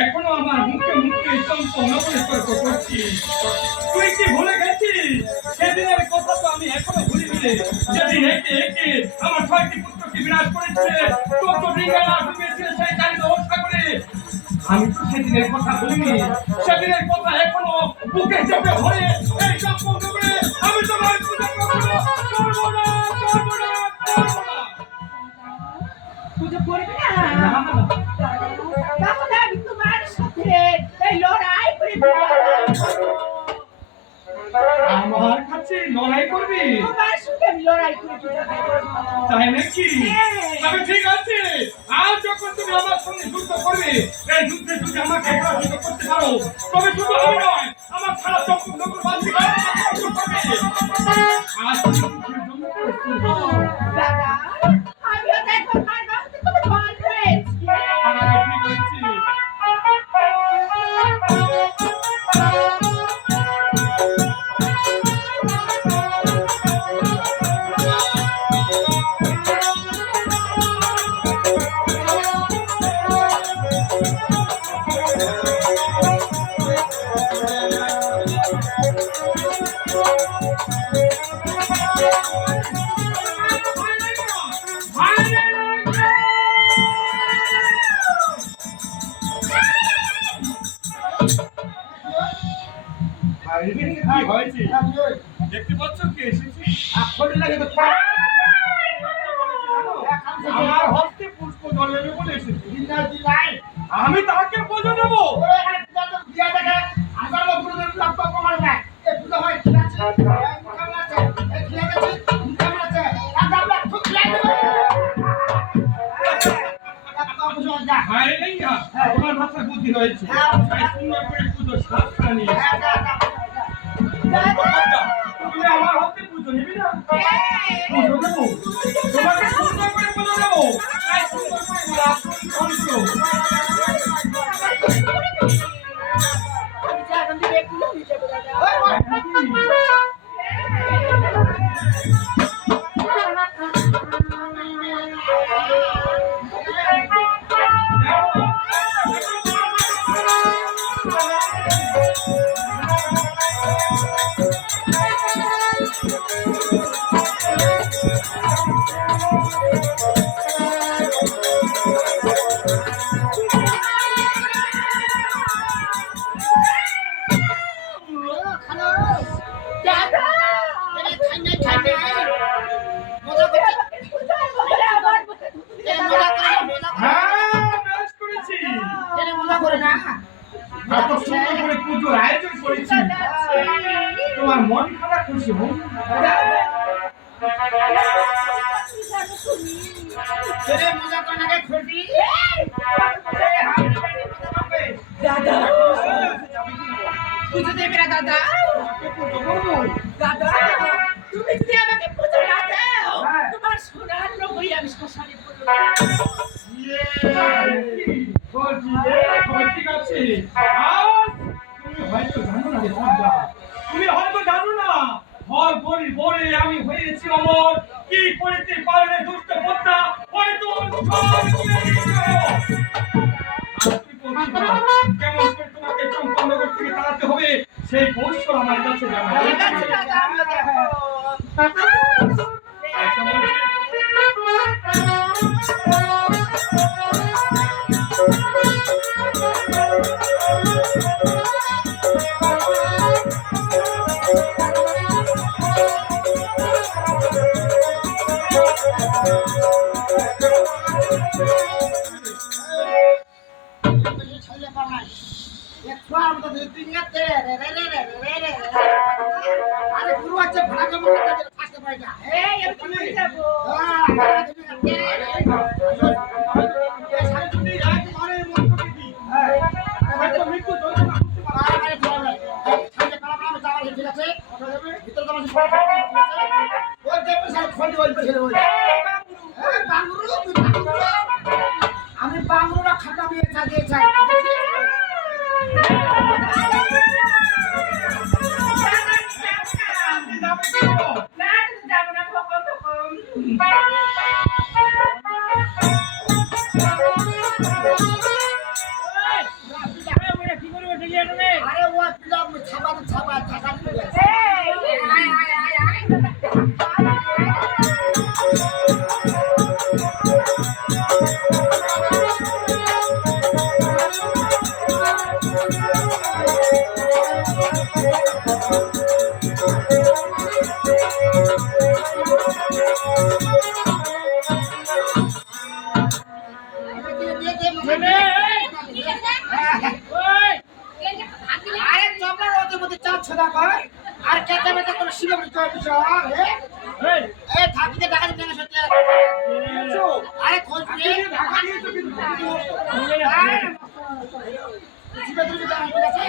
এখনো আমার মুখে মুখে চম্পনা পরিষ্কার করছিস। তুই কি ভুলে গেছিস সেদিনের কথা? তো আমি এখনো ভুলিনি রে। যেদিন একে একে আমার 6টি পুত্রকে বিনাশ করেছে, কত ডিঙ্গালা ডুবেছে সেই কালিদ সাগরে। আমি তো সেদিনের কথা ভুলিনি। সেদিনের কথা এখনো বুকে চেপে ধরে এই চম্পন করে আমি তোমার পূজা করবো না, করবো না, করবো না, করবো না। পুজো করবি না? তাহলে আমি তোমার সাথে এই লড়াই করে আমার কাছে লড়াই করবি? তোমার সাথে আমি লড়াই করে তাই নাকি? তবে ঠিক আছে, আজ যখন তুমি আমার সঙ্গে যুদ্ধ করবে, এই যুদ্ধে যদি আমাকে পরাজিত করতে পারো, তবে শুধু আমি নয়, আমার সারা চক্রবাসী আজ দাদা, আমিও দেখো কার কাছে তুমি বল হয়েছি। দেখতে পাচ্ছ কে এসেছে? আমার হস্তে পুষ্প জন্মাবে বলে এসেছে। আমি তাকে পুজো দেবো? তোমার মাথায় বুদ্ধি রয়েছে, সুন্দর করে পুজো শাস্ত্র নিয়ে তুমি আমার হস্তে পুজো নিবি না? পুজো দেবো তোমাকে, সুন্দর করে পুজো দেবো। সুন্দর পুজোর আয়োজন করেছি, তোমার মন খারাপ খুশি হোক। দাদা, পুজো দেবে না দাদা? দাদা, তুমি যদি আমাকে পুজো না দাও, তোমার সোনার লোকই আমি শ্মশানে পুজো ঠিক আছে। তুমি হয়তো জানো না রে পদ্মা, তুমি হয়তো জানো না হর বলি বলে আমি হয়েছি অমর। কি করতে পারবে দুষ্ট পদ্মা? হয়তো কেমন করে তোমাকে চম্পনগর থেকে তাড়াতে হবে সেই কৌশল আমার কাছে জানা আছে ভাড়া কেমন করতে থাকতে পারি না এই আমি কি করে যাবো শাশুড়ি একবারে মন করে দি হয়তো মৃত্যু যন্ত্রণা করতে পারে ঠিক আছে কথা যাবে ভিতরে তোমার ওই দেখবে স্যার খোল দিয়ে ওই পেছনে ওই আমি বাংলুরা খাতা দিয়ে চালিয়ে চাই না তুমি যাবো না ভগবান আরে ও পিলা ছাপা ছাপা ছাপা দিয়ে আরে চপলার ওদের মধ্যে চাপ ছড়া কর আর কেটে মেটে করে শিলবড়ি চল বিশাল হে এ থাকিতে টাকা দিতে না সত্যি আরে খোঁজ নিয়ে ঢাকা নিয়ে তো কিন্তু ঠিক আছে